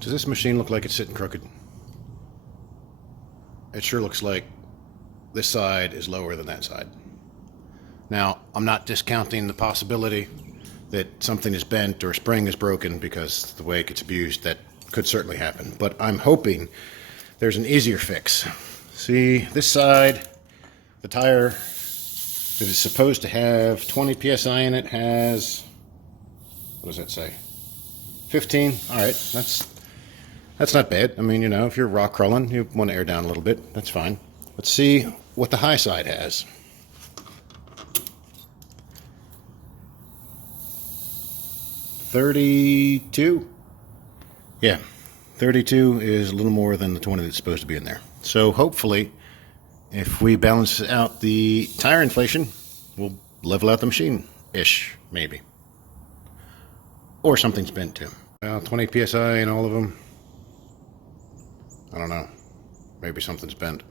Does this machine look like it's sitting crooked? It sure looks like this side is lower than that side. Now, I'm not discounting the possibility that something is bent or a spring is broken, because the way it gets abused, that could certainly happen. But I'm hoping there's an easier fix. See, this side, the tire that is supposed to have 20 psi in it has, what does that say? 15. All right, that's not bad. I mean, you know, if you're rock crawling, you want to air down a little bit. That's fine. Let's see what the high side has. 32. Yeah, 32 is a little more than the 20 that's supposed to be in there. So hopefully, if we balance out the tire inflation, we'll level out the machine-ish, maybe. Or something's bent too. Well, 20 psi in all of them. I don't know. Maybe something's bent.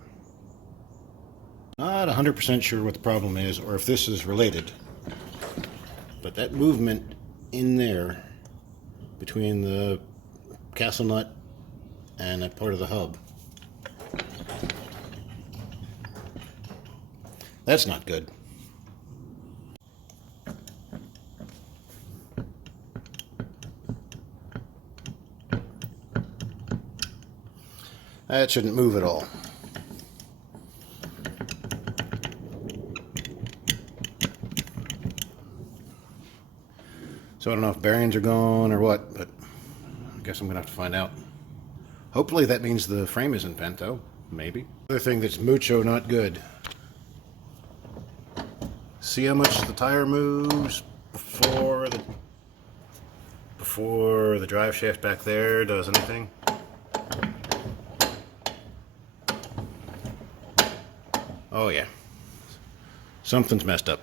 Not 100% sure what the problem is, or if this is related. But that movement in there between the castle nut and that part of the hub, that's not good. That shouldn't move at all. So I don't know if bearings are gone or what, but I guess I'm going to have to find out. Hopefully that means the frame isn't bent, though. Maybe. Other thing that's mucho not good. See how much the tire moves before the drive shaft back there does anything? Oh yeah. Something's messed up.